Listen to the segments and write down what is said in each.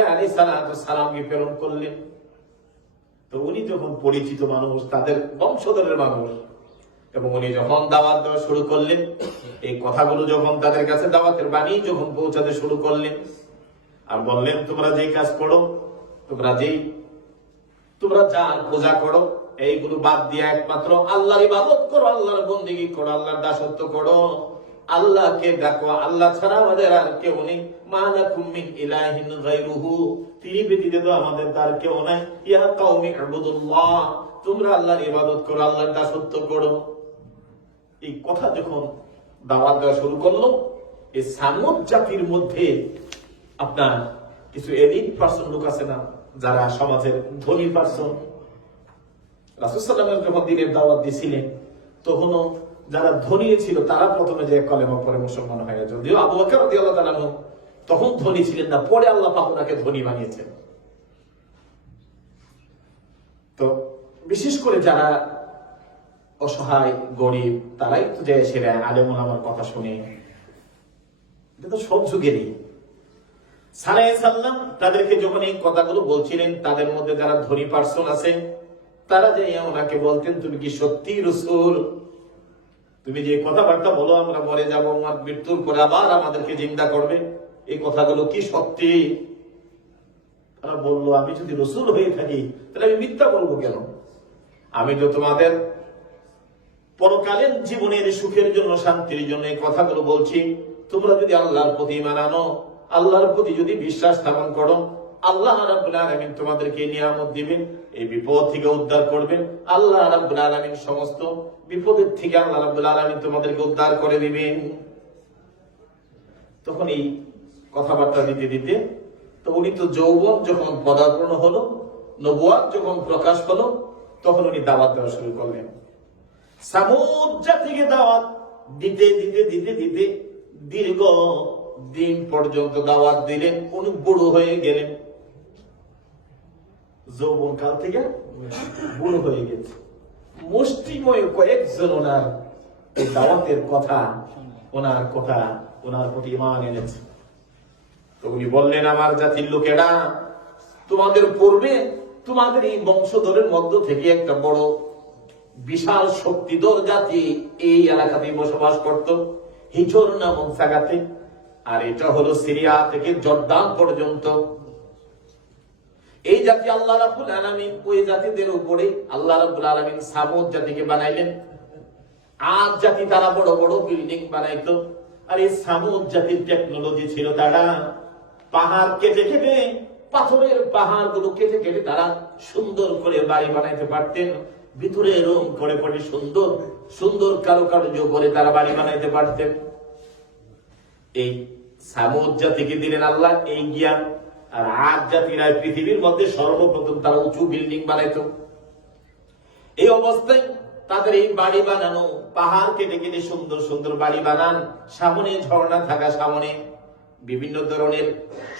সালে আলী সালামকে প্রেরণ করলেন। তো উনি যখন পরিচিত মানুষ, তাদের বংশধরের মানুষ, এবং উনি যখন দাওয়াত দেওয়া শুরু করলেন, এই কথাগুলো যখন তাদের কাছে দাওয়াতের বাণী যখন পৌঁছাতে শুরু করলেন, আর বললেন, তোমরা যেই কাজ করো, তোমরা যেই, তোমরা যার পূজা করো, এইগুলো বাদ দিয়ে একমাত্র আল্লাহর ইবাদত করো, আল্লাহর বন্দিগি করো, আল্লাহর দাসত্ব করো। আল্লাহকে ডাকো, আল্লাহ ছাড়া আমাদের আর কেউ নেই। মালাকুম মিন ইলাহিন গায়রুহু। তিনি ব্যতীত তো আমাদের তার কেউ নাই। ইয়া কাউমি ইবুদুল্লাহ, তোমরা আল্লাহর ইবাদত করো, আল্লাহর দাসত্ব করো। এই কথা যখন দাওয়াত দেওয়া শুরু করল, এই সামুদ জাতির মধ্যে আপনার কিছু এলিট পার্সন লোক আছে না, যারা সমাজের ধনী পার্সন রাসুসাল্লামের যখন দিনের দাওয়াত দিছিলেন। তখনও যারা ধনী ছিল, তারা প্রথমে যে কলেমা পরে মুসলমান হয়ে যদিও আবু বকর রাদিয়াল্লাহু তাআলা তখন ধনী ছিলেন না, পরে আল্লাহ পাক ওনাকে ধনী বানিয়েছেন। তো বিশেষ করে যারা অসহায়, গরিব, তারাই তো যে সেরা আলেমুল আমার কথা শুনে। এটা তো সব যুগেরই। সালাই সাল্লাম তাদেরকে যখন এই কথাগুলো বলছিলেন, তাদের মধ্যে যারা ধনী পার্সন আছে, তারা যে ওনাকে বলতেন, তুমি কি সত্যি রসুল? তুমি যে কথাবার্তা বলো, আমরা মরে যাব, আমার মৃত্যুর পরে আবার আমাদেরকে জিন্দা করবে। এই কথাগুলো কি সত্যি? তারা বলল, আমি যদি রসুল হয়ে থাকি, তাহলে আমি মিথ্যা বলব কেন? আমি তো তোমাদের পরকালীন জীবনের সুখের জন্য, শান্তির জন্য এই কথাগুলো বলছি। তোমরা যদি আল্লাহর প্রতি মানানো আল্লাহর প্রতি যদি বিশ্বাস স্থাপন করো, আল্লাহ রাব্বুল তোমাদেরকে নিয়ামত দিবেন এই বিপদ থেকে উদ্ধার করবেন আল্লাহ রাব্বুল আলামিন সমস্ত বিপদের থেকে আল্লাহ আলামিন তোমাদেরকে উদ্ধার করে দিবেন। তখন এই কথাবার্তা দিতে দিতে, তো উনি তো যৌবন যখন পদার্পণ হলো নবুয়াত যখন প্রকাশ হলো, তখন উনি দাওয়াত দেওয়া শুরু করলেন। সামুদ্রা থেকে দাওয়াত দিতে দিতে দিতে দিতে দীর্ঘ দিন পর্যন্ত দাওয়াত দিলেন, উনি বুড়ো হয়ে গেলেন। যৌবন কাল থেকে বুড়ো হয়ে গেছে। মুষ্টিময় কয়েকজন ওনার দাওয়াতের কথা, ওনার কথা, ওনার প্রতি ইমান এনেছে। তো উনি বললেন, আমার জাতির লোকেরা, তোমাদের পূর্বে তোমাদের এই বংশধরের মধ্য থেকে একটা বড় বিশাল শক্তিধর জাতি এই এলাকাতে বসবাস করত হিজর নামক জায়গাতে আর এটা হলো সিরিয়া থেকে জর্দান পর্যন্ত। এই জাতি আল্লাহ রাব্বুল আলামিন, ওই জাতিদের উপরে আল্লাহ রাব্বুল আলামিন সামুদ জাতিকে বানাইলেন। আজ জাতি তারা বড় বড় বিল্ডিং বানাইতো। আর এই সামুদ জাতির টেকনোলজি ছিল তারা পাহাড় কেটে কেটে, পাথরের পাহাড়গুলো কেটে কেটে তারা সুন্দর করে বাড়ি বানাইতে পারতেন। ভিতরে রুম করে করে সুন্দর সুন্দর কারুকার্য করে তারা বাড়ি বানাইতে পারতেন। এই সামুদ জাতিকে দিলেন আল্লাহ, এই জ্ঞান। আর আজ জাতিরা পৃথিবীর মধ্যে সর্বপ্রথম তারা উঁচু বিল্ডিং বানাইত। এই অবস্থায় তাদের এই বাড়ি বানানো, পাহাড় কেটে কেটে সুন্দর সুন্দর বাড়ি বানান, সামনে ঝর্ণা থাকা সামনে। বিভিন্ন ধরনের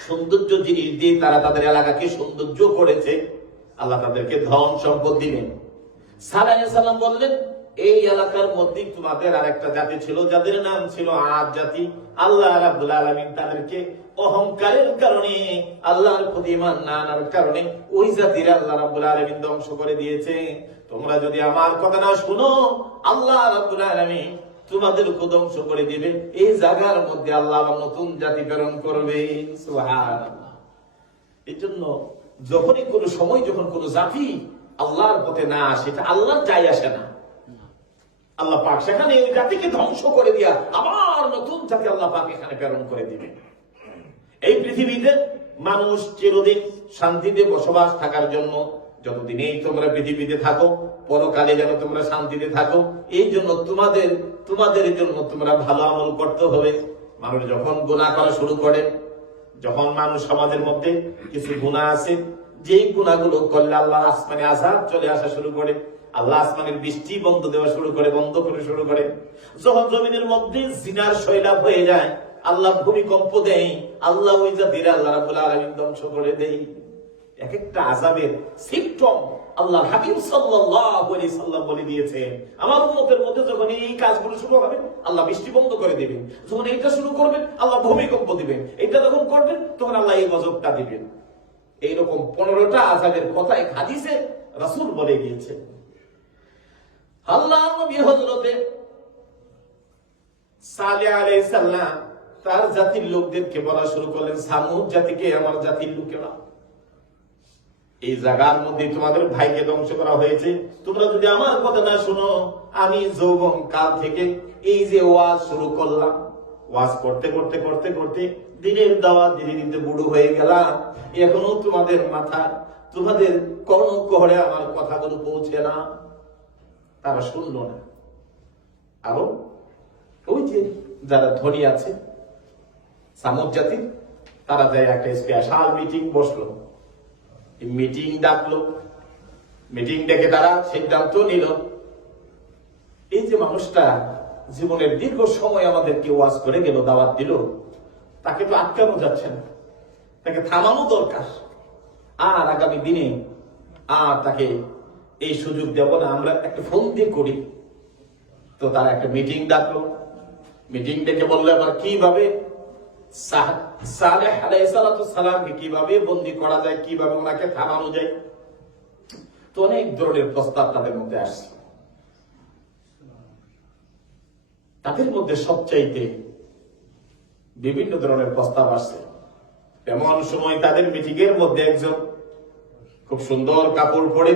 সৌন্দর্য জিনিস দিয়ে তারা তাদের এলাকাকে সৌন্দর্য করেছে। আল্লাহ তাদেরকে ধন সম্পদ দিলেন সাল্লাম বললেন, এই এলাকার মধ্যে তোমাদের আর একটা জাতি ছিল, যাদের নাম ছিল আদ জাতি। আল্লাহ রাব্বুল আলামিন তাদেরকে অহংকারের কারণে, আল্লাহর প্রতি ইমান না আনার কারণে ওই জাতির আল্লাহ রাব্বুল আলামিন ধ্বংস করে দিয়েছে। তোমরা যদি আমার কথা না শুনো, আল্লাহ রাব্বুল আলামিন তোমাদেরকে ধ্বংস করে দিবে। এই জায়গার মধ্যে আল্লাহ আবার নতুন জাতি প্রেরণ করবে। এই জন্য যখনই কোনো সময় যখন কোনো জাতি আল্লাহর পথে না আসে, এটা আল্লাহর যাই আসে না। আল্লাহ পাক সেখানে ওই জাতিকে ধ্বংস করে দিয়া আবার নতুন জাতি আল্লাহ পাক এখানে প্রেরণ করে দিবে। এই পৃথিবীতে মানুষ চিরদিন শান্তিতে বসবাস থাকার জন্য যতদিনেই তোমরা পৃথিবীতে থাকো পরকালে যেন তোমরা শান্তিতে থাকো, এই জন্য তোমাদের তোমাদের জন্য তোমরা ভালো আমল করতে হবে। মানুষ যখন গুণা করা শুরু করে, যখন মানুষ সমাজের মধ্যে কিছু গুণা আছে, যেই গুণাগুলো করলে আল্লাহ আসমানে আসাদ চলে আসা শুরু করে আল্লাহ আসমানের বৃষ্টি বন্ধ দেওয়া শুরু করে, বন্ধ করে শুরু করে, যখন জমিনের মধ্যে জিনার শৈলাভ হয়ে যায়, আল্লাহ ভূমিকম্প দেয়, আল্লাহ ওই জাতির আল্লাহ রাবুল আলমিন ধ্বংস করে দেয়। এক একটা আজাবের সিমটম আল্লাহ হাবিব সাল্লাল্লাহু আলাইহি সাল্লাম বলে দিয়েছে আমার উম্মতের মধ্যে যখন এই কাজগুলো শুরু হবে, আল্লাহ বৃষ্টি বন্ধ করে দিবেন। যখন এইটা শুরু করবেন, আল্লাহ ভূমিকম্প দিবেন। এটা যখন করবেন, তখন আল্লাহ এই গজবটা দিবেন। এইরকম পনেরোটা আজাবের কথা এক হাদিসে রাসূল বলে গিয়েছে আল্লাহ নবী হযরতে সালেহ আলাইহিস সালাম, তার জাতির লোকদেরকে বলা শুরু করলেন, সামুদ জাতিকে, আমার জাতির লোকেরা। এই জায়গার মধ্যে তোমাদের ভাইকে ধ্বংস করা হয়েছে। তোমরা যদি আমার কথা না শোনো, আমি যৌবন কাল থেকে এই যে ওয়াজ শুরু করলাম, ওয়াজ করতে করতে করতে করতে দিনের দাওয়া দিনে দিতে বুড়ো হয়ে গেলাম। এখনও তোমাদের মাথা তোমাদের কর্ণ কহরে আমার কথাগুলো পৌঁছে না। তারা শুনলো না। আরও, ওই যে যারা ধনী আছে, সামুদ জাতি, তারা যায় একটা স্পেশাল মিটিং বসল। মিটিং ডাকলো। মিটিং ডেকে তারা সিদ্ধান্ত নিল। এই যে মানুষটা জীবনের দীর্ঘ সময় আমাদেরকে ওয়াজ করে গেল, দাওয়াত দিল, তাকে তো আটকানো যাচ্ছে না। তাকে থামানো দরকার। আর আগামী দিনে আর তাকে এই সুযোগ দেব না, আমরা একটা ফোন দিয়ে করি। তো তারা একটা মিটিং ডাকলো। মিটিং ডেকে বলল, এবার কীভাবে সালেহ আলাইসালামকে কীভাবে বন্দি করা যায়, কীভাবে ওনাকে থামানো যায়? তো অনেক ধরনের প্রস্তাব তাদের মধ্যে আসছে। তাদের মধ্যে সবচাইতে বিভিন্ন ধরনের প্রস্তাব আসছে। এমন সময় তাদের মিটিং এর মধ্যে একজন খুব সুন্দর কাপড় পরে,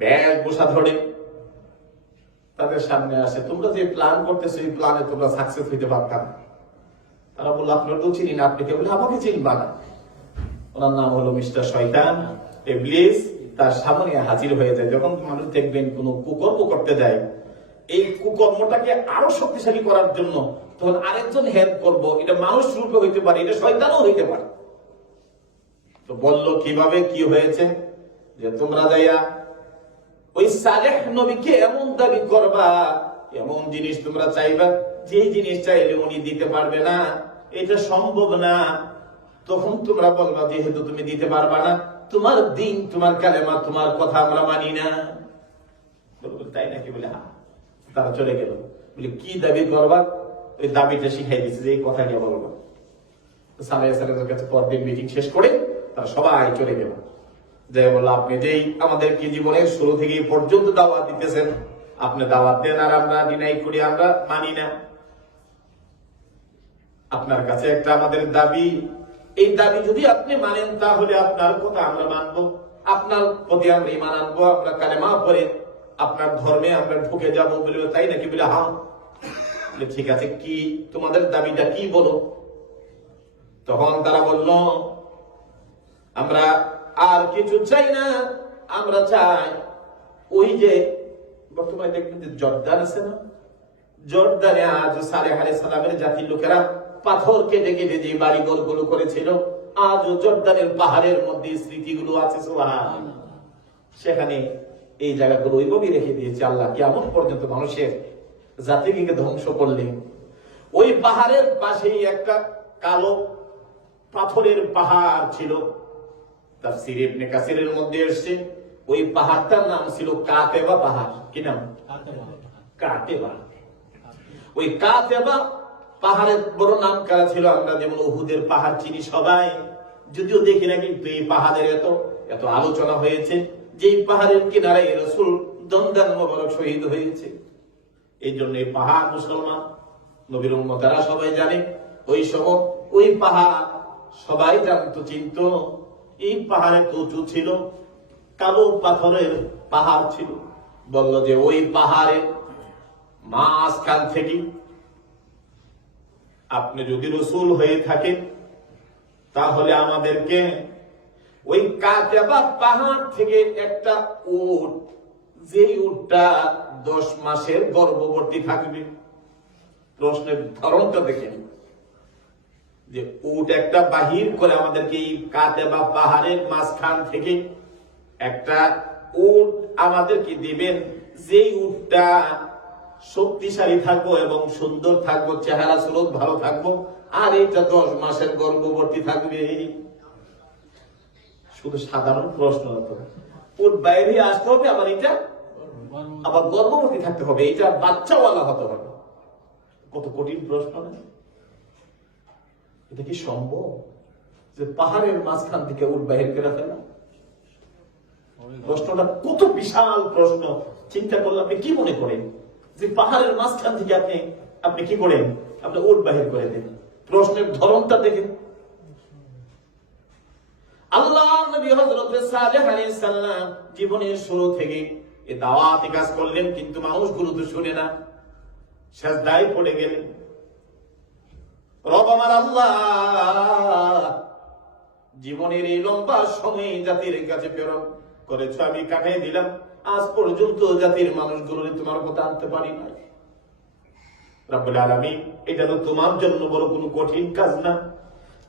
ব্যাগ বসা ধরে, তাদের সামনে আসে, তোমরা যে প্ল্যান করতেছো, এই প্ল্যানে তোমরা সাকসেস হইতে পারতাম তারা বলল, আপনার তো চিনি না, আপনি কে বলে আমাকে চিনবা না ওনার নাম হলো মিস্টার শয়তান। তার সামনে হাজির হয়ে যায়। যখন মানুষ দেখবেন কোন কুকর্ম করতে যায়, এই কুকর্মটাকে আরও শক্তিশালী করার জন্য তখন আরেকজন হেল্প করব। এটা মানুষ রূপে হইতে পারে, এটা শয়তানও হইতে পারে। তো বলল, কীভাবে? কি হয়েছে? যে, তোমরা যাইয়া ওই সালেহ নবীকে এমন দাবি করবা, এমন জিনিস তোমরা চাইবা যে জিনিস চাইলে উনি দিতে পারবে না, এটা সম্ভব না। তখন তোমরা বলবা, যেহেতু তুমি দিতে পারবা না, তোমার দিন, তোমার কালেমা, তোমার কথা আমরা মানি না। তাই নাকি? বলে তারা চলে গেল। বলে, কি দাবি করবা? ওই দাবিটা শিখাই দিচ্ছে যে এই কথা কে বলব। সালাই সালামের কাছে পরদিন মিটিং শেষ করে তারা সবাই চলে গেল। যে বলল আপনি যেই আমাদেরকে জীবনের শুরু থেকে পর্যন্ত দাওয়াত দিতেছেন, আপনি দাওয়াত দেন আর আমরা ডিনাই করি, আমরা মানি না। আপনার কাছে একটা আমাদের দাবি। এই দাবি যদি আপনি মানেন তাহলে আপনার কথা আমরা মানব। আপনার প্রতি আমরা ইমান আনব আমরা কালেমা পরে আপনার ধর্মে আমরা ঢুকে যাব বলে তাই নাকি বলে হ্যাঁ বলে, ঠিক আছে কি তোমাদের দাবিটা কি বলো? তখন তারা বলল আমরা আর কিছু চাই না আমরা চাই ওই যে বর্তমানে দেখবেন যে জর্দান আছে না? জর্দানে আজ সালে হারে সালামের জাতির লোকেরা পাথর কেটে কেটে যে বাড়ি গুলো করেছিল আজ জর্দানের পাহাড়ের মধ্যে স্মৃতিগুলো আছে সেখানে এই জায়গাগুলো ওইভাবেই রেখে দিয়েছে আল্লাহ। কেমন পর্যন্ত মানুষের জাতিকে ধ্বংস করলে ওই পাহাড়ের পাশেই একটা কালো পাথরের পাহাড় ছিল। তার সিরিপনে কাসিরের মধ্যে এসছে। ওই পাহাড়টার নাম ছিল কাতেবা পাহাড়। কি নাম? কাতেবা। ওই কাতেবা পাহাড়ের বড় নাম কারা ছিল? আমরা যেমন উহুদের পাহাড় চিনি সবাই। যদিও দেখি না, কিন্তু এই পাহাড়ের এত এত আলোচনা হয়েছে যে পাহাড়ের কিনারে রসুল দন্দান মোবারক শহীদ হয়েছে। এই জন্য এই পাহাড় মুসলমান, নবীর উম্মতারা সবাই জানে। ওই সময় ওই পাহাড় সবাই জানতো, চিনত। এই পাহাড়ে উঁচু ছিল, কালো পাথরের পাহাড় ছিল। বলল যে ওই পাহাড়ে মাঝখান থেকে আপনি যদি রসুল হয়ে থাকেন, তাহলে আমাদেরকে ওই কাতেবা পাহাড় থেকে একটা উট যে উটটা দশ মাসের গর্ভবতী থাকবে। প্রশ্নের ধরনটা দেখেন যে উট একটা বাহির করে আমাদেরকে এই কাতে বা পাহাড়ের মাঝখান থেকে একটা উট আমাদেরকে দিবেন, যেই উটটা শক্তিশালী থাকব এবং সুন্দর থাকব, চেহারা স্রোত, ভালো থাকব। আর এটা দশ মাসের গর্ভবতী থাকবে। শুধু সাধারণ প্রশ্ন উট বাইরে আসতে হবে, আবার এটা আবার গর্ভবতী থাকতে হবে এটা বাচ্চাওয়ালা হতে হবে। কত কঠিন প্রশ্ন এটা কি সম্ভব? যে পাহাড়ের মাঝখান থেকে উঠ বাহির করে ফেলা? প্রশ্নটা কত বিশাল প্রশ্ন। চিন্তা করলে আপনি কি মনে করেন? যে পাহাড়ের মাঝখান থেকে আপনি আপনি কি করেন আপনি উঠ বাহির করে দেন? প্রশ্নের ধরনটা দেখেন। আল্লাহ নবী হযরত সালেহ আলাইহিস সালাম জীবনের শুরু থেকে এই দাওয়াতি কাজ করলেন, কিন্তু মানুষগুলো তো শুনে না। সেজদায় পড়ে গেলেন। রব আমার আল্লাহ, জীবনের এই লম্বা সময় জাতির কাছে প্রেরণ করেছ, আমি কাটাই দিলাম। আজ পর্যন্ত জাতির মানুষগুলো তোমার কথা আনতে পারি না রাব্বুল আলামিন, এটা তো তোমার জন্য বড় কোনো কঠিন কাজ না।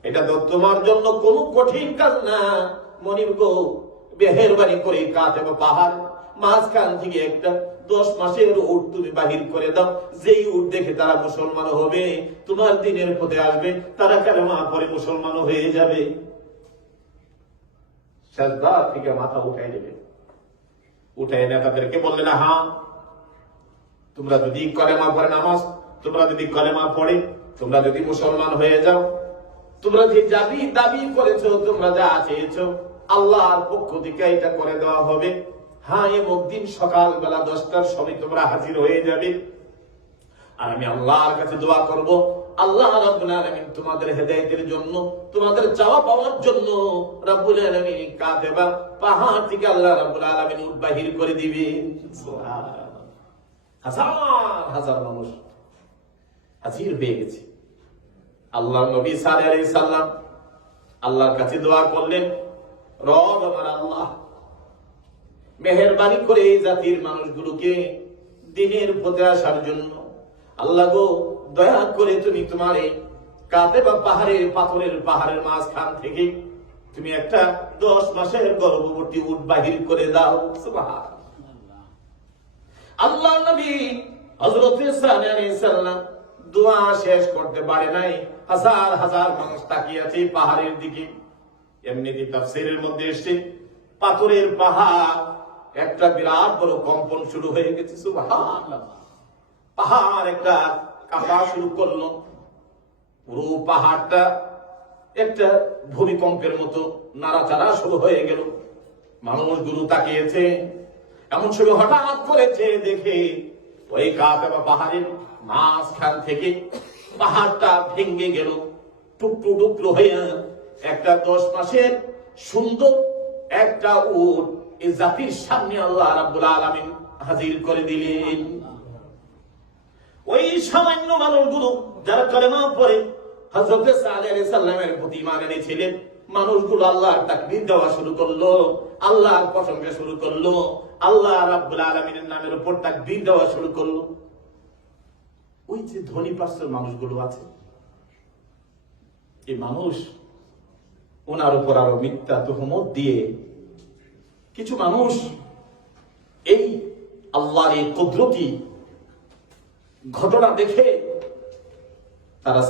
এটা তো তোমার জন্য কোনো কঠিন কাজ না। মনির গো করে কাতে বা পাহাড়, মাঝখান থেকে একটা দশ মাসের উট তুমি বাহির করে দাও। যেই উট দেখে তারা মুসলমান হবে, তোমার দিনের পথে আসবে, তারা কালেমা পরে মুসলমান হয়ে যাবে। সাজদা থেকে মাথা উঠাই দেবে। উঠাই না তাদেরকে বললেন হা তোমরা যদি কলেমা পড়ে নামাজ, তোমরা যদি কলেমা পড়ে, তোমরা যদি মুসলমান হয়ে যাও, তোমরা যে দাবি দাবি করেছ, তোমরা যা চেয়েছো, আল্লাহর পক্ষ থেকে এটা করে দেওয়া হবে। হ্যাঁ এমক দিন সকাল বেলা দশটার সময় তোমরা হাজির হয়ে যাবে। আর আমি আল্লাহর কাছে দোয়া করব আল্লাহ রাব্বুল আলামিন তোমাদের হেদায়েতের জন্য, তোমাদের চাওয়া পাওয়ার জন্য রাব্বুল আলামিন কাতেবা পাহাড় থেকে আল্লাহ রাব্বুল আলামিন উট বাহির করে সুবহানাল্লাহ। হাজার হাজার মানুষ হাজির হয়ে গেছে। আল্লাহ নবী সাল্লাল্লাহু আলাইহি সাল্লাম আল্লাহর কাছে দোয়া করলেন, রব আমার আল্লাহ, মেহেরবানি করে এই জাতির মানুষগুলোকে দিনের পথে আসার জন্য, আল্লাহ গো দয়া করে তুমি তোমার এই কাতে বা পাহাড়ের পাথরের পাহাড়ের মাঝখান থেকে তুমি একটা দশ মাসের গর্ভবতী উট বাহির করে দাও। আল্লাহ নবী সালেহ দোয়া শেষ করতে পারে নাই। হাজার হাজার মানুষ তাকিয়ে পাহাড়ের দিকে। এমনিতে তাফসীরের মধ্যে এসে পাথরের পাহাড়, একটা বিরাট বড় কম্পন শুরু হয়ে গেছে। পাহাড় একটা কাঁপা শুরু করল পুরো পাহাড়টা একটা ভূমিকম্পের মতো নাড়াচাড়া শুরু হয়ে গেল। মানুষগুলো তাকিয়েছে, এমন সময় হঠাৎ করেছে দেখে ওই কাঁপে বা পাহাড়ের মাঝখান থেকে পাহাড়টা ভেঙে গেল। টুকরো টুকরো হয়ে একটা দশ মাসের সুন্দর একটা উট এই জাতির সামনে আল্লাহ রাব্বুল আলামিন হাজির করে দিলেন। ওই সামান্য মানুষগুলো যারা কলেমা পড়ে আলাইহিস সালামের প্রতি ঈমান এনেছিলেন, মানুষগুলো আল্লাহর তাকবীর দেওয়া শুরু করল, আল্লাহর প্রশংসা শুরু করল, আল্লাহ রাব্বুল আলামিনের নামের উপর তাকবীর দেওয়া শুরু করল। ওই যে ধনী পার্শ্বের মানুষগুলো আছে, এই মানুষ ওনার উপর আরও মিথ্যা তুহমত দিয়ে কিছু মানুষ এই আল্লাহর এই কুদরতি ঘটনা দেখে তারা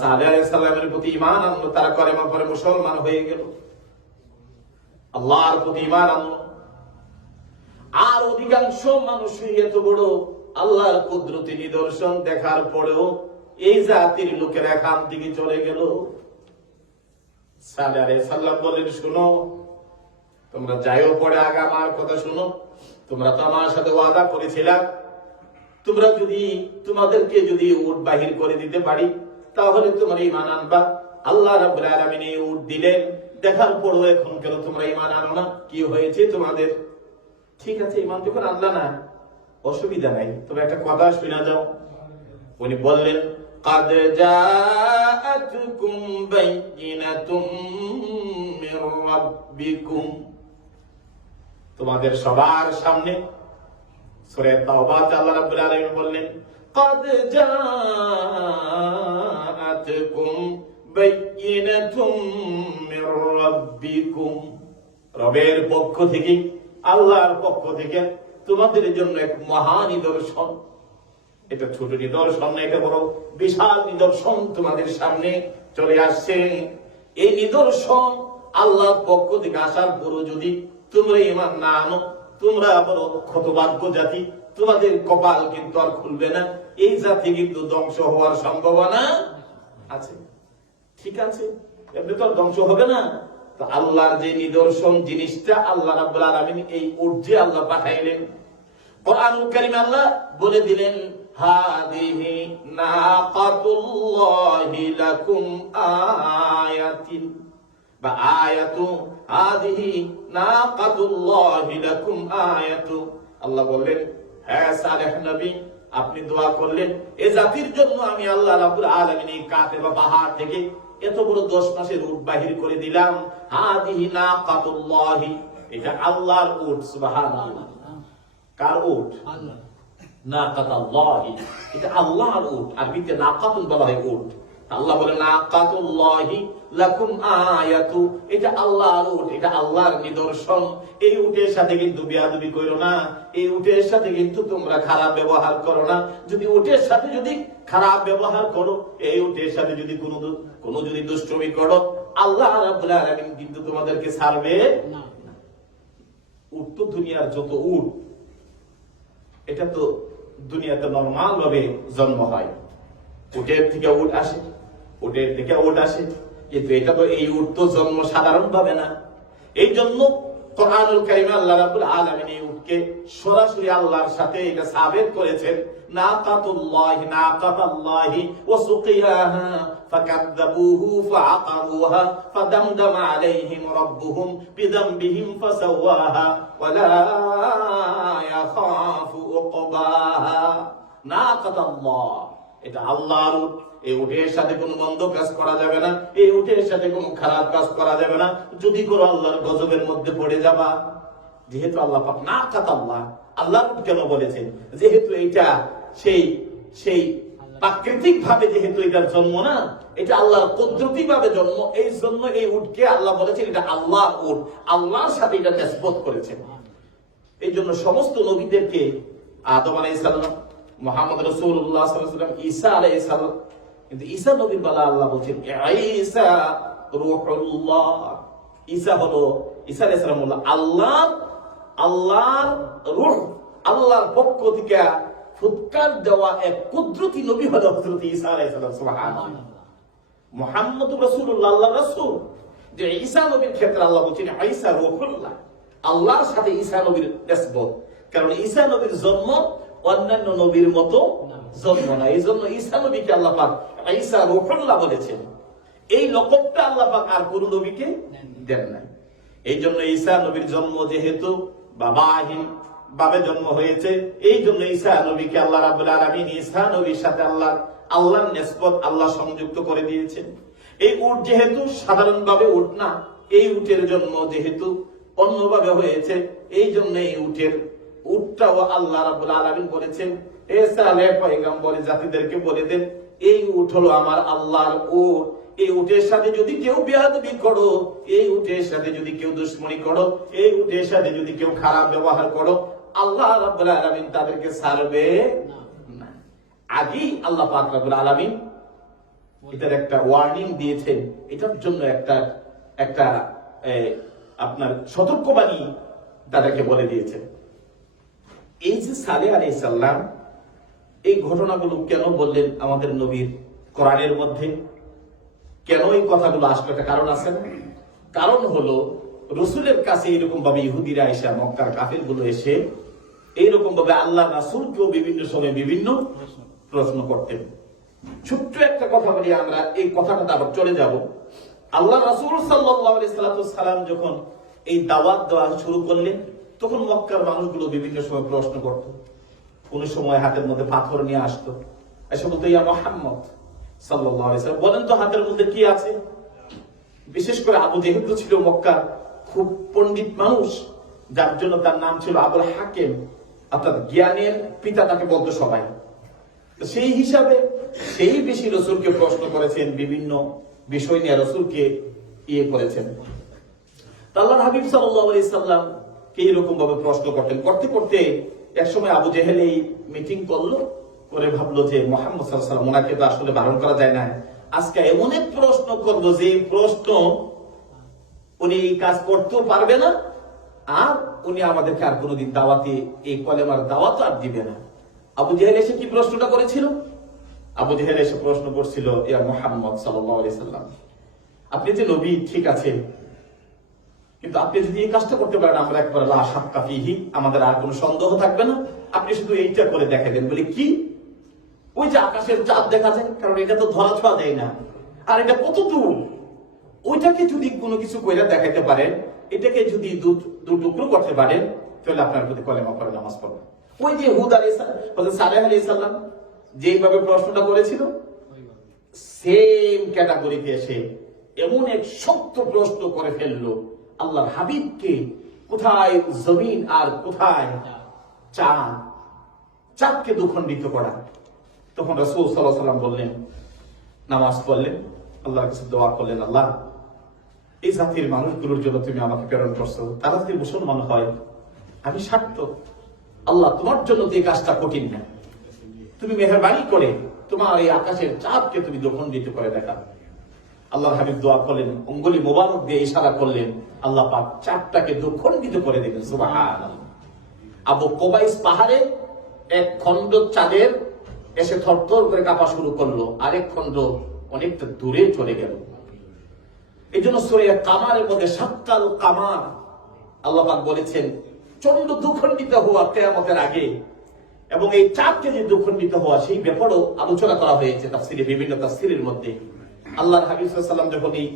সালে প্রতি ইমান আনলো, তারা কলেমা পরে মুসলমান হয়ে গেল। আল্লাহর প্রতি ইমান আনলো। আর অধিকাংশ মানুষই এত বড় আল্লাহর কুদরতি নিদর্শন দেখার পরেও এই জাতির লোকের এখান থেকে চলে গেল। সালে বলেন, শুনো, তোমরা যাইও পরে আগে আমার কথা শুনো। তোমরা তো আমার সাথে ওয়াদা করেছিলাম। তোমরা যদি তোমাদেরকে যদি উট বাহির করে দিতে পারি তাহলে তোমরা ইমান আনবা আল্লাহ রাব্বুল আলামিন এই উট দিলেন দেখার পরও এখন কেন তোমরা ইমান আনো না কি হয়েছে তোমাদের ঠিক আছে ইমান যখন আনলা না অসুবিধা নাই তবে একটা কথা শোনা যাও উনি বললেন قد جاءتكم بينة من ربكم তোমাদের সবার সামনে সূরা তাওবাত আল্লাহ রাব্বুল আলামিন বললেন قد جاءتكم بينة من ربكم রবের পক্ষ থেকে আল্লাহর পক্ষ থেকে তোমাদের জন্য এক মহা নিদর্শন এটা ছোট নিদর্শন না এটা বড় বিশাল নিদর্শন তোমাদের সামনে চলে আসছে এই নিদর্শন আল্লাহর পক্ষ থেকে আসার পরও যদি তোমরা ইমান না আনো তোমরা আবার ক্ষতভাগ্য জাতি তোমাদের কপাল কিন্তু আর খুলবে না। এই জাতি কিন্তু ধ্বংস হওয়ার সম্ভাবনা আছে। ঠিক আছে? এমনি তো ধ্বংস হবে না। তো আল্লাহর যে নিদর্শন জিনিসটা, আল্লাহ রাব্বুল আলামিন এই উর্জে আল্লাহ পাঠাইলেন। কোরআনুল কারীম আল্লাহ বলে দিলেন, হাদিহি নাকাতুল্লাহি লাকুম আয়াতিন। বা আয়াতু হাদিহি নাকাতুল্লাহি লাকুম আয়াতু আল্লাহ বললেন হ্যাঁ সালেহ নবী আপনি দোয়া করলেন। এ জাতির জন্য আমি আল্লাহ রাব্বুল আলামিন এই কাতে বা পাহাড় থেকে এত বড় দশ মাসের উট বাহির করে দিলাম। হাদিহি নাকাতুল্লাহি এটা আল্লাহর উট সুবহানাল্লাহ। কার উট? আল্লাহ। নাকাতাল্লাহি। এটা আল্লাহর উট। আরবিতে নাকাতুন বলা হয় উট। আল্লাহ বলে নাকাতুল্লাহি লাকুম আয়াতু। এটা এটা আল্লাহর নিদর্শন। এই উটের সাথে কিন্তু করো না। এই উটের সাথে কিন্তু তোমরা খারাপ ব্যবহার করো না। যদি উটের সাথে যদি খারাপ ব্যবহার করো, এই উটের সাথে যদি কোনো কোনো যদি দুষ্টমি করো, আল্লাহ রাব্বুল আলামিন কিন্তু তোমাদেরকে ছাড়বে না। উট তো দুনিয়ার যত উট, এটা তো দুনিয়াতে নর্মাল ভাবে জন্ম হয়। উটের থেকে উট আসে, উটের থেকে উট আসে। কিন্তু এটা তো এই উট তো জন্ম সাধারণ ভাবে না। এই জন্য কোরআনুল কারীম আল্লাহ রাব্বুল আলামিন এই উটকে সরাসরি আল্লাহর সাথে এটা সাবেত করেছেন, নাকাতুল্লাহি, নাকাতাল্লাহি ওয়া সুকিয়াহা ফাকাদ্দাবুহু ফাআকারুহা ফাদামদামা আলাইহিম রাব্বুহুম বিযামবিহিম ফাসাওয়াহা ওয়া ইয়াখাফু উকবাহা। নাকাতাল্লাহ। এটা আল্লাহর উট এই উটের সাথে কোনো মন্দ কাজ করা যাবে না। এই উঠের সাথে কোনো খারাপ কাজ করা যাবে না। যদি করো আল্লাহর গজবের মধ্যে পড়ে যাবা। যেহেতু আল্লাহ পাক না কাতাল্লাহ আল্লাহ আল্লাহ কেন বলেছেন? যেহেতু এটা সেই সেই প্রাকৃতিক ভাবে যেহেতু এটার জন্ম না, এটা আল্লাহর কুদরতি ভাবে জন্ম, এই জন্য এই উটকে আল্লাহ বলেছেন এটা আল্লাহ উট আল্লাহর সাথে এটা নিসবত করেছেন এই জন্য সমস্ত নবীদেরকে আদম আলাই সাল্লাম মোহাম্মদ রসুল্লাহ সাল্লাম ঈসা আলাই সাল্লাম কিন্তু ঈসা নবীর বেলা আল্লাহ বলছেন, ঈসা রূহুল্লাহ। ঈসা হলো, ঈসা আলাই সাল্লাম হলো আল্লাহ আল্লাহর রূহ, আল্লাহর পক্ষ থেকে ফুৎকার দেওয়া এক কুদরতি নবী হলো হযরত ঈসা আলাই সাল্লাম সুবহানাল্লাহ। মোহাম্মদ রসুল্লাহ আল্লাহ রসুল। যে ঈসা নবীর ক্ষেত্রে আল্লাহ বলছেন, ঈসা রূহুল্লাহ। আল্লাহর সাথে ঈসা নবীর নিসবত। কারণ ঈসা নবীর জন্ম অন্যান্য নবীর মতো জন্ম না। এই জন্য ঈসা নবীকে আল্লাহ পাক ঈসা রূহুল্লাহ বলেছেন। এই লকবটা আল্লাহ পাক আর কোন নবীকে দেন নাই। এই জন্য ঈসা নবীর জন্ম যেহেতু বাবাহীন বাবে জন্ম হয়েছে, এই জন্য ঈসা নবীকে আল্লাহ রাব্বুল আলামিন ঈসা নবীর সাথে আল্লাহ, আল্লাহর নিসবত আল্লাহ সংযুক্ত করে দিয়েছেন। এই উট যেহেতু সাধারণভাবে উট না, এই উটের জন্ম যেহেতু অন্যভাবে হয়েছে, এই জন্য এই উটের উটটাও আল্লাহ রাব্বুল আলামিন বলেছেন, এ জাতিদেরকে বলে দেন, এই উট হলো আমার আল্লাহর উট। এই উটের সাথে যদি কেউ বেয়াদবি করো, এই উটের সাথে যদি কেউ দুশ্মনী করো, এই উটের সাথে যদি কেউ খারাপ ব্যবহার করো, আল্লাহ রাব্বুল আলামিন তাদেরকে না। আগেই আল্লাহ পাক রাব্বুল আলামিন এটার একটা ওয়ার্নিং দিয়েছেন। এটার জন্য একটা একটা আপনার সতর্কবাণী তাদেরকে বলে দিয়েছেন। এই যে সালে আলী সাল্লাম এই ঘটনাগুলো কেন বললেন আমাদের নবীর কোরআনের মধ্যে? কেন এই কথাগুলো আসলো? একটা কারণ আছে কারণ হলো, রসুলের কাছে এরকম ভাবে ইহুদিরা এসে, মক্কার কাফেরগুলো এসে এইরকম ভাবে আল্লাহ রাসুলকেও বিভিন্ন সময় বিভিন্ন প্রশ্ন করতেন। ছোট্ট একটা কথা বলি আমরা, এই কথাটা আবার চলে যাব। আল্লাহ রাসুল সাল্লাম যখন এই দাওয়াত দেওয়া শুরু করলেন তখন মক্কার মানুষগুলো বিভিন্ন সময় প্রশ্ন করত। কোন সময় হাতের মধ্যে পাথর নিয়ে আসতো। এসে বলতো, ইয়া মোহাম্মদ সাল্লাহ বলেন তো হাতের মধ্যে কি আছে? বিশেষ করে আবু জেহেদ ছিল মক্কার খুব পণ্ডিত মানুষ, যার জন্য তার নাম ছিল আবুল হাকেম। অর্থাৎ জ্ঞানের পিতা তাকে বলতো সবাই। সেই হিসাবে সেই বেশি রসুলকে প্রশ্ন করেছেন, বিভিন্ন বিষয় নিয়ে রসুলকে ইয়ে করেছেন। আল্লাহর হাবিব সাল্লাহ সাল্লাম কে এরকম ভাবে প্রশ্ন করতেন। করতে করতে একসময় আবু জেহেল এই মিটিং করল, করে ভাবলো যে মোহাম্মদ সাল্লাম ওনাকে তো আসলে বারণ করা যায় না। আজকে এমন এক প্রশ্ন করব যে প্রশ্ন উনি এই কাজ করতেও পারবে না, আর উনি আমাদেরকে আর কোনোদিন দাওয়াতে, এই কলেমার দাওয়াত আর দিবে না। আবু জেহেল এসে কি প্রশ্নটা করেছিল? আবু জেহেল এসে প্রশ্ন করছিল, ইয়া মোহাম্মদ সাল্লাম আপনি যে নবী, ঠিক আছে কিন্তু আপনি যদি এই কাজটা করতে পারেন, আমরা একবার লা সাক্কা ফিহি, আমাদের আর কোনো সন্দেহ থাকবে না। আপনি শুধু এইটা করে দেখা দেন, বলে কি? ওই যে আকাশের চাঁদ দেখা যায়, কারণ এটা তো ধরা ছোঁয়া দেয় না। আর এটা কত দূর? ওইটাকে যদি কোনো কিছু কইরা দেখাইতে পারেন, এটাকে যদি দু টুকরো করতে পারেন, তাহলে আপনার প্রতি কলেমা করে নামাজ পড়বে। ওই যে হুদ আলী সালেহ আলী সাল্লাম যেইভাবে প্রশ্নটা করেছিল সেম ক্যাটাগরিতে এসে এমন এক শক্ত প্রশ্ন করে ফেলল। আল্লাহর হাবিবকে কোথায় জমিন আর কোথায় চাঁদ? চাঁদকে দুখণ্ডিত করা। তখন রসুল সাল্লাহ সাল্লাম বললেন, নামাজ পড়লেন আল্লাহর কাছে দোয়া করলেন, আল্লাহ, এই জাতির মানুষগুলোর জন্য তুমি আমাকে প্রেরণ করছ। তারা যদি মুসলমান হয়, আমি স্বার্থ আল্লাহ তোমার জন্য এই কাজটা কঠিন না। তুমি মেহরবানি করে তোমার এই আকাশের চাঁদকে তুমি দখণ্ডিত করে দেখা আল্লাহ হাবিব দোয়া করলেন, অঙ্গুলি মোবারক দিয়ে ইশারা করলেন আল্লাহ পাক চাঁদটাকে করে দিলেন, সুবহানাল্লাহ। আবু কোবাইস পাহাড়ে এক খণ্ড চাঁদের এসে থরথর করে কাঁপা শুরু করল, আরেক খণ্ড অনেকটা দূরে চলে গেল। এই জন্য সরিয়া কামারের মধ্যে সাক্কাল কামার আল্লাহ পাক বলেছেন চন্দ্র দুখণ্ডিত হওয়া কেয়ামতের আগে এবং এই চাঁদকে যে দুখণ্ডিত হওয়া সেই ব্যাপারও আলোচনা করা হয়েছে তাফসিরে বিভিন্ন তাফসিরের মধ্যে। আল্লাহর হাবিব সাল্লাম যখন এই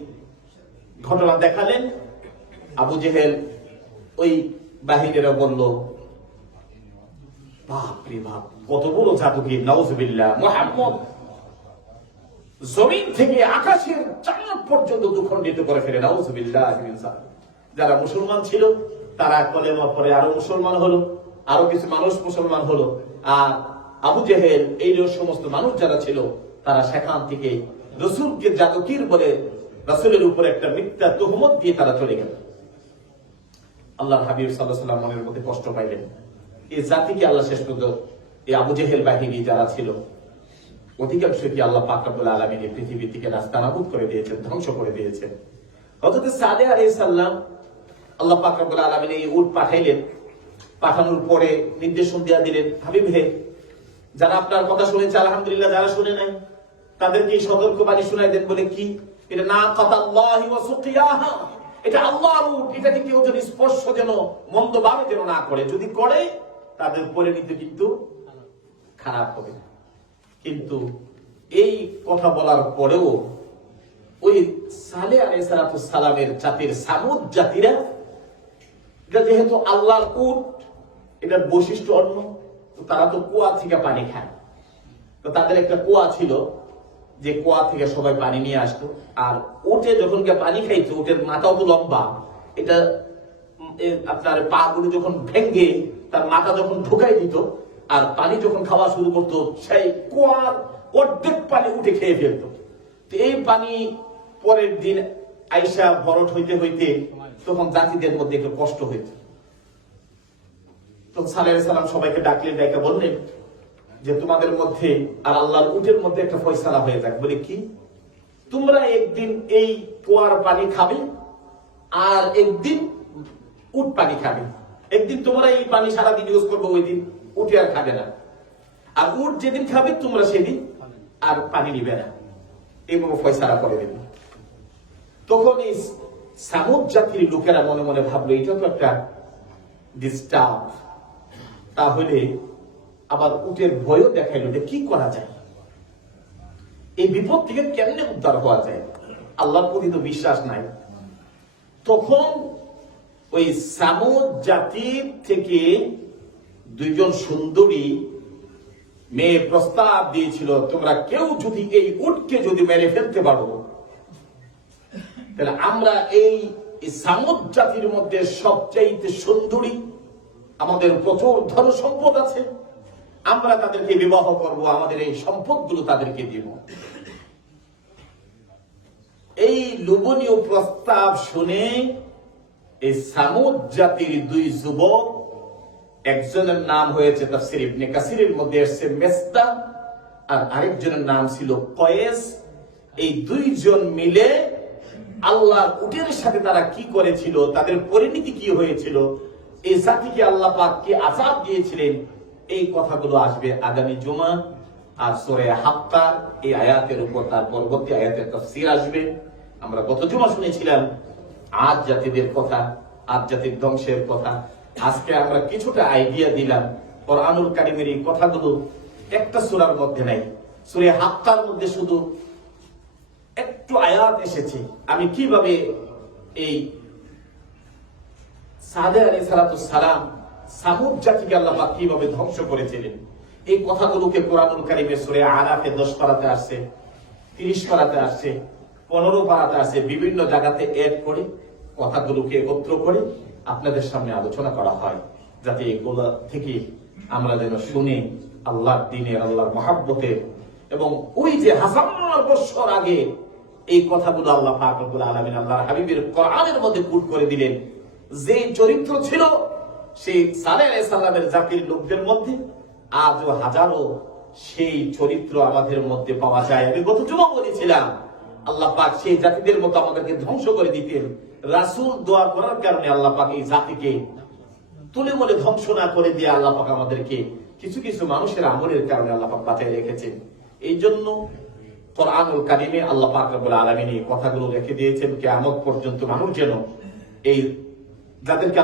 ঘটনা দেখালেন আবু জেহেল ওই বাহিনীরা বলল, বাপ রে বাপ, কত বড় জাদুগির নওয়াজবিল্লাহ মোহাম্মদ। জমিন থেকে আকাশের চাঁদ পর্যন্ত দুখণ্ডিত করে ফেলে নওয়াজবিল্লাহ যারা মুসলমান ছিল, তারা কলেমা পরে আরও মুসলমান হলো, আরও কিছু মানুষ মুসলমান হলো। আর আবু জেহেল, এই সমস্ত মানুষ যারা ছিল, তারা সেখান থেকে রসুলকে জাদুকির বলে, রসুলের উপরে একটা মিথ্যা তহমত দিয়ে তারা চলে গেল। আল্লাহ হাবিব সাল্লাহ সাল্লাম মনের মধ্যে কষ্ট পাইলেন। এই জাতিকে আল্লাহ শেষ পর্যন্ত এই আবু জেহেল বাহিনী যারা ছিল, অধিকাংশ কি আল্লাহ পাকাবুল আলমিন এই পৃথিবী থেকে রাস্তানাবুদ করে দিয়েছেন, ধ্বংস করে দিয়েছেন। অথচ সাদে আলী সাল্লাম আল্লাহ পাকাবুল আলমিন এই উট পাঠাইলেন। পাঠানোর পরে নির্দেশন দেওয়া দিলেন, হাবিব হে, যারা আপনার কথা শুনেছে, আলহামদুলিল্লাহ, যারা শুনে নাই, তাদেরকে সতর্ক বাণী শোনাই দেন বলে কি? এটা না কথা এটা আল্লাহর উট এটাকে কেউ যদি স্পর্শ যেন মন্দভাবে যেন না করে, যদি করে, তাদের পরিণতি কিন্তু খারাপ হবে কিন্তু এই কথা বলার পরেও ওই সালে আলাই সালামের জাতির সামুদ জাতিরা, এটা যেহেতু আল্লাহর উট, এটার বৈশিষ্ট্য অন্য তারা তো কুয়া থেকে পানি খায়। তো তাদের একটা কুয়া ছিল যে কুয়া থেকে সবাই পানি নিয়ে আসতো। আর উঠে যখন কে পানি খাইতো উটের মাথাও তো লম্বা। এটা আপনার পা গুলো যখন ভেঙ্গে, তার মাথা যখন ঢুকাই দিত, আর পানি যখন খাওয়া শুরু করতো, সেই কুয়ার অর্ধেক পানি উঠে খেয়ে ফেলতো। এই পানি পরের দিন আইসা বরট হইতে হইতে তখন জাতিদের মধ্যে একটু কষ্ট হইত। সালেহ সালাম সবাইকে ডাকলেন ডেকে বললেন যে তোমাদের মধ্যে আর আল্লাহর উটের মধ্যে একটা ফয়সালা হয়ে যাক। বলে কি? তোমরা একদিন এই কুয়ার পানি খাবে আর একদিন উট পানি খাবে। একদিন তোমরা এই পানি সারাদিন ইউজ করব, ওই দিন উঠে আর খাবে না। আর উট যেদিন খাবে, তোমরা সেদিন আর পানি নিবে না। এইভাবে ফয়সালা করে দেবে তখন এই সামুদ জাতির লোকেরা মনে মনে ভাবলো এটা তো একটা ডিস্টার্ব তাহলে আবার উটের ভয়ও দেখাইলো যে কি করা যায়? এই বিপদ থেকে কেমনে উদ্ধার হওয়া যায়? আল্লাহর প্রতি তো বিশ্বাস নাই। তখন ওই সামুদ জাতির থেকে দুইজন সুন্দরী মেয়ে প্রস্তাব দিয়েছিল, তোমরা কেউ যদি এই উটকে যদি মেরে ফেলতে পারো, তাহলে আমরা এই সামুদ জাতির মধ্যে সবচাইতে সুন্দরী, আমাদের প্রচুর ধন সম্পদ আছে। আমরা তাদেরকে বিবাহ করব, আমাদের এই সম্পদগুলো তাদেরকে দিব। এই লোভনীয় প্রস্তাব শুনে এই সামুদ জাতির দুই যুবক, একজনের নাম হয়েছে তাফসির ইবনে কাসিরের মধ্যে এসেছে মেস্তা আর আরেকজনের নাম ছিল কয়েস। এই দুইজন মিলে আল্লাহর উটের সাথে তারা কি করেছিল, তাদের পরিণতি কি হয়েছিল, এই জাতিকে আল্লাহ পাক কি আজাব দিয়েছিলেন এই কথাগুলো আসবে আগামী জুমা আর সোরে হাক্কা এই আয়াতের উপর তার পরবর্তী আয়াতের তফসির আসবে। আমরা গত জমা শুনেছিলাম আজ জাতিদের কথা, আজ জাতির ধ্বংসের কথা। আজকে আমরা কিছুটা আইডিয়া দিলাম কোরআনুল কারিমের এই কথাগুলো। একটা সুরার মধ্যে নাই। সূরা হাত্তার মধ্যে শুধু একটু আয়াত এসেছে। আমি কীভাবে এই সাদে আলী সালাম সামুদ জাতিকে আল্লাহ কীভাবে ধ্বংস করেছিলেন? এই কথাগুলোকে কোরআনুল কারিমে সুরে আরাফে দশ পারাতে আসছে, তিরিশ পারাতে আসছে, পনেরো পারাতে আসছে, বিভিন্ন জায়গাতে এড করে কথাগুলোকে একত্র করে আপনাদের সামনে আলোচনা করা হয়, যাতে এগুলো থেকে আমরা যেন শুনে আল্লাহর দিনের, আল্লাহর মহাব্বতের এবং ওই যে হাজার বছর আগে এই কথাগুলো আল্লাহ পাক রব্বুল আলামিন আল্লাহর হাবিবের কোরআনের মধ্যে পুট করে দিলেন। যে চরিত্র ছিল সেই সালেহ আলাইহিস সালামের জাতির লোকদের মধ্যে আজও হাজারো সেই চরিত্র আমাদের মধ্যে পাওয়া যায়। আমি গত জমা বলেছিলাম, আল্লাহ পাক সেই জাতিদের মতো আমাদেরকে ধ্বংস করে দিতেন। রাসূল দোয়া করার কারণে আল্লাহ পাক এই জাতিকে তুলে বলে ধ্বংস না করে দিয়ে আল্লাহ পাক আমাদেরকে কিছু কিছু মানুষের আমলের কারণে আল্লাহ পাক বাঁচায় রেখেছেন। এই জন্য কোরআনুল কারিমে আল্লাহ পাক রব্বুল আলামিন এই কথাগুলো রেখে দিয়েছেন, কিয়ামত পর্যন্ত মানুষ যেন এই যাদেরকে